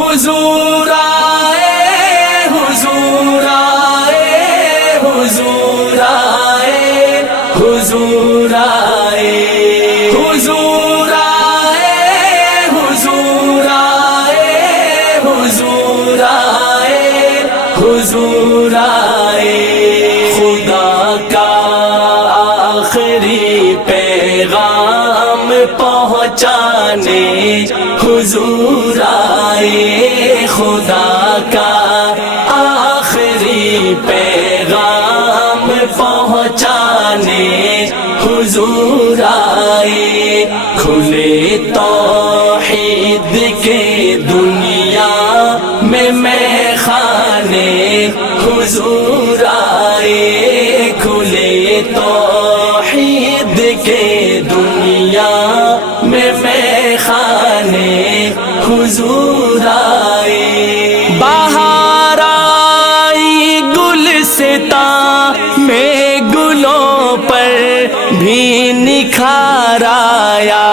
حضور آئے، حضور آئے، حضور آئے، حضور آئے، حضور آئے، حضور آئے، حضور آئے، حضور آئے۔ خدا کا آخری پیغام پہنچانے حضور آئے، خدا کا آخری پیغام پہنچانے حضور آئے۔ کھلے توحید کے دنیا میں خانے حضور آئے، کھلے توحید کے دنیا میں خانے حضور آئے۔ بہار آئی گلستاں میں گلوں پر بھی نکھار آیا،